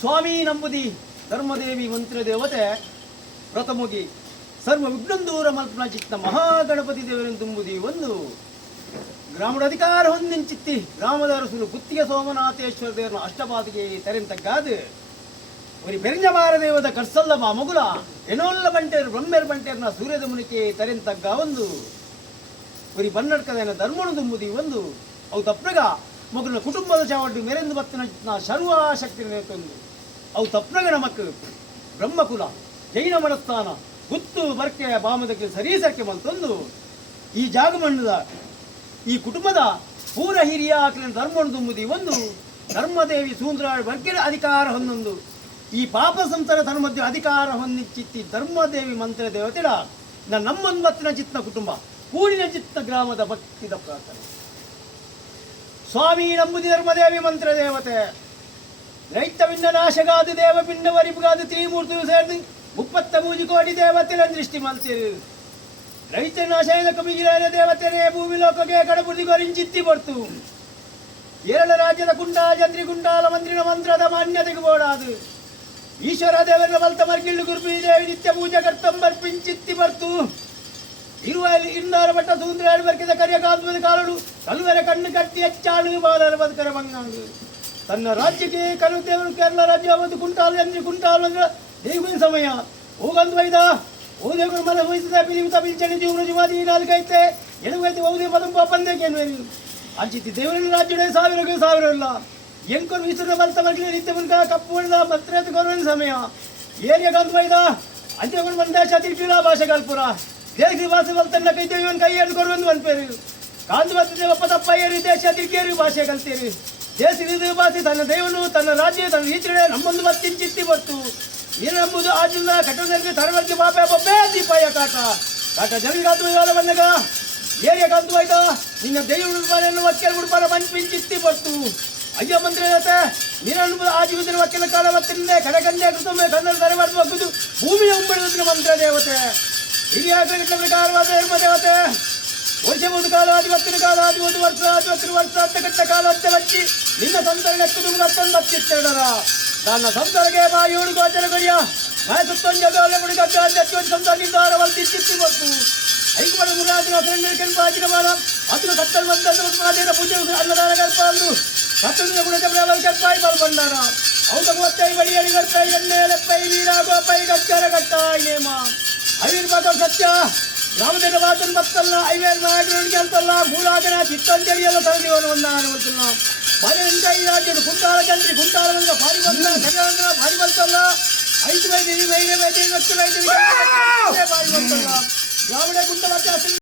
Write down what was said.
ಸ್ವಾಮಿ ನಂಬುದಿ ಧರ್ಮದೇವಿ ಮಂತ್ರ ದೇವತೆ ಪ್ರಥಮಗಿ ಸರ್ವ ವಿಘ್ನಂದೂರ ಮಲ್ಪನ ಚಿತ್ತ ಮಹಾಗಣಪತಿ ದೇವರನ್ನು ತುಂಬುದಿ ಒಂದು ಗ್ರಾಮದ ಅಧಿಕಾರ ಹೊಂದಿನ ಗ್ರಾಮದ ಅರಸರು ಗುತ್ತಿಗೆ ಸೋಮನಾಥೇಶ್ವರ ದೇವರನ್ನ ಅಷ್ಟಪಾದಿಗೆ ತೆರೆಂತಕ್ಕಾದು ಒರಿ ಬೆರಿಂಜಮಾರ ದೇವದ ಕರ್ಸಲ್ಲ ಮಗುಲ ಎನೋಲ್ಲ ಬಂಟೇರು ಬ್ರಹ್ಮೇರ್ ಬಂಟೇರ್ನ ಸೂರ್ಯದ ಮುನಿಕೆ ತೆರೆಂತಗ್ಗ ಒಂದು ಒರಿ ಬನ್ನಡ್ಕದ ಧರ್ಮನು ತುಂಬುದಿ ಒಂದು ಅವು ತಪ್ಪಗ ಮಗುನ ಕುಟುಂಬದ ಚಾವಡ್ಡು ಮೆರೆಂದು ಬತ್ತಿನ ಸರ್ವಾಶಕ್ತಿ ತಂದು ಅವು ತಪ್ಪಗ ಮಕ್ಕಳು ಬ್ರಹ್ಮಕುಲ ಜೈನ ಮನಸ್ಥಾನ ಗುತ್ತು ಬರ್ಕೆ ಬಾಮದಕ್ಕೆ ಸರೀಸಕ್ಕೆ ಮಲ್ತೊಂದು ಈ ಜಾಗಮಣ್ಣದ ಈ ಕುಟುಂಬದ ಪೂರ ಹಿರಿಯ ಆಕಲಿನ ಧರ್ಮವನ್ನು ತುಂಬುದಿ ಒಂದು ಧರ್ಮದೇವಿ ಸೂಂದ್ರಾಳ ಬಗ್ಗೆ ಅಧಿಕಾರ ಹೊಂದೊಂದು ಈ ಪಾಪ ಸಂತರ ಧರ್ಮದ ಅಧಿಕಾರ ಹೊಂದಿಚ್ಚಿತ್ತಿ ಧರ್ಮದೇವಿ ಮಂತ್ರ ದೇವತೆಡ ನಮ್ಮೊಂಬತ್ತಿನ ಚಿತ್ತ ಕುಟುಂಬ ಕೂಡಿನ ಚಿತ್ತ ಗ್ರಾಮದ ಭಕ್ತಿದ ಪ್ರಾರ್ಥನೆ ಸ್ವಾಮಿ ನಂಬುದಿ ಧರ್ಮದೇವಿ ಮಂತ್ರ ದೇವತೆ ರೈತವಿಂದ ನಾಶಗಾದು ದೇವಪಿಂಡ ವರಿಪುಗಾದು ತ್ರಿಮೂರ್ತಿ ಸೇರಿದು 33 ಕೋಟಿ ದೇವತೆಗಳ ದೃಷ್ಟಿ ಮಲ್ತೀರಿ ರೈತ ನಾಶದ ಕಮಿಗಿರ ದೇವತೆನೇ ಭೂಮಿ ಲೋಕಕ್ಕೆ ಕಡಬುಡಿ ಗೊರಿಂಚಿತ್ತಿ ಬರ್ತು ಕೇರಳ ರಾಜ್ಯದ ಕುಂಡಾಜಂತ್ರಿ ಕುಂಡಾಲ ಮಂತ್ರಿನ ಮಂತ್ರದ ಮಾನ್ಯತೆಗೆ ಬೋಡಾದು ಈಶ್ವರ ದೇವರ ಬಲ್ತ ಮರ್ಗಿಳ್ಳು ಗುರುಪಿ ದೇವಿ ನಿತ್ಯ ಪೂಜೆ ಕರ್ತಂಬರ್ಪಿಂಚಿತ್ತಿ ಬರ್ತು ಇರುವ ಇಂದಾರ ಮಟ್ಟ ಸೂಂದ್ರ ಬರ್ಕಿದ ಕರಿಯ ಕಾತ್ಮದ ಕಾಲಡು ಕಲ್ವರ ಕಣ್ಣು ಕಟ್ಟಿ ಹೆಚ್ಚಾಳು ಬಾಲರ ಬದುಕರ ಬಂಗಾಂಗು ತನ್ನ ರಾಜ್ಯಕ್ಕೆ ಕಲು ದೇವರು ಕೇರಳ ರಾಜ್ಯ ಅವತ್ತು ಕುಂಟಾಲು ಜಂತ್ರಿ ಕುಂಟಾಲು ಅಂದ್ರೆ ದೇವಿನ ಸಮಯ ಹೋಗಂದು ವೈದ ಓ ದೇವರು ಮಲ ವಹಿಸಿದ ಪಿಲಿಮಿತ ಪಿಂಚಣಿ ಜೀವನ ಜೀವಾದಿ ನಾಲ್ಕೈತೆ ಎಡುವೈತೆ ಓದೇ ಪದಂಪ ಪಂದೇಕೇನು ಅಂಚಿತಿ ದೇವರಿನ ರಾಜ್ಯಡೆ ಸಾವಿರ ಇಲ್ಲ ಎಂಕೊಂಡು ವಿಶ್ವದ ಬಲ್ತ ಮರ್ಗಿನ ನಿತ್ಯ ಮುನ್ಕ ಕಪ್ಪು ಹೊಡೆದ ಮತ್ರೇತ ಗೌರವನ ಸಮಯ ಏರಿಯ ಗಂದು ವೈದ ಅಂತ್ಯಗಳು ಮಂದೇಶ ತಿರ್ಪಿಲ ಭಾಷೆ ಕಲ್ಪುರ ದೇಶ ಭಾಷೆ ಬಲ್ತನ್ನ ಕೈ ದೇವನ ಕೈ ಹಿಡಿದು ಕೊಡುವಂದು ಅನ್ಪೇರು ಕಾಂದು ಬರ್ತದೆ ಒಪ್ಪ ತಪ್ಪ ಏರಿ ದೇಶ ತಿರ್ಕೇರಿ ಭಾಷೆ ಕಲ್ತೀರಿ ದೇಶ ಭಾಷೆ ತನ್ನ ದೇವನು ತನ್ನ ರಾಜ್ಯ ತನ್ನ ಈಚೆ ನಮ್ಮೊಂದು ಮತ್ತಿಂಚಿತ್ತಿ ಬರ್ತು ಏನಂಬುದು ಆಜಿಲ್ಲ ಕಟ್ಟಡದಲ್ಲಿ ತರವರ್ಗೆ ಬಾಪೆ ಬಬ್ಬೆ ದೀಪಾಯ ಕಾಟ ಜಮೀಗಾತು ಬಂದಾಗ ಏರಿಯ ಕಾಂತು ಆಯ್ತಾ ನಿನ್ನ ದೇವರು ಮನೆಯನ್ನು ವಕ್ಕೇಲ್ ಗುಡ್ಪಾರ ಮನ್ಪಿಂಚಿತ್ತಿ ಬರ್ತು ಅಯ್ಯ ಮಂತ್ರ ಇರತ್ತೆ ನೀನನ್ನು ಆಜೀವಿತ ವಕ್ಕೇಲ ಕಾಲ ಮತ್ತಿಂದೆ ಕಡಗಂಡೆ ಕೃತಮೆ ಕನ್ನಡ ತರಬಾರ್ದು ಹೋಗುದು ಭೂಮಿಯ ಉಂಬಡಿದ ಮಂತ್ರ ದೇವತೆ ಹಿರಿಯ ಪ್ರಕಾರವಾದ ಧರ್ಮ ದೇವತೆ ವರ್ಷಬಹುದು ಕಾಲ ಆದಿವತ್ತಿನ ಕಾಲ ಆದಿವತ್ತು ವರ್ಷ ಆದಿವತ್ತಿನ ವರ್ಷ ಹತ್ತಗಟ್ಟ ಕಾಲ ಹತ್ತ ಬಚ್ಚಿ ನಿನ್ನ ಸಂತರಕ್ಕೆ ತುಂಬ ಹತ್ತೊಂದು ಹತ್ತಿತ್ತೆರಡರ ನನ್ನ ಸಂತರಿಗೆ ಬಾಯೋಡು ಗೋಚರ ಕೊಡಿಯ ನಾಯಕತ್ತೊಂದು ಗುಡಿಗಟ್ಟು ಸಂತಾನಿದ್ದಾರ ವಲ್ತಿಚ್ಚಿ ಬಂತು ಐಕಮಡ ಮುರಾಜಿನ ಫ್ರೆಂಡ್ ಬಾಜಿನ ಬಾಲ ಅದನ್ನು ಕತ್ತಲು ಬಂದ ಪೂಜೆ ಅನ್ನದಾನ ಕಲ್ಪ ಅಂದು ಕತ್ತಲಿನ ಗುಣದ ಕಲ್ಪಾಯಿ ಪಾಲ್ಗೊಂಡಾರ ಅವ್ರ ಮೂವತ್ತೈ ಬಡಿ ಅಡಿಗರ್ಪೈ ಎಣ್ಣೆಲೆಪ್ಪೈ ವೀರಾಗೋಪೈ ಗಚ್ಚರ ಕಟ್ಟಾಯಿ ನೇಮ ಅವಿರ್ಭಾಗ ಸತ್ಯ ರಾಮದೇವ ವಾದನ ಭಕ್ತಲ್ಲ ಐವೇರ್ ನಾಯಕರಿಗೆ ಅಂತಲ್ಲ ಮೂಲಾಗನ ಚಿತ್ತಂಜಲಿ ಎಲ್ಲ ತರದಿವನು ಒಂದಾನು ಗೊತ್ತಿಲ್ಲ ಬಾಲಿನಿಂದ ಈ ರಾಜ್ಯದ ಕುಂಟಾಲ ಜಂತ್ರಿ ಕುಂಟಾಲ ಭಾರಿ ಬಂದ ಭಾರಿ ಬಂತಲ್ಲ 5 ವೈದ್ಯರಿ ವೈದ್ಯ ವೈದ್ಯ ಭಾರಿ ಬಂತಲ್ಲ ಗ್ರಾಮೀಣ ಗುಂಡ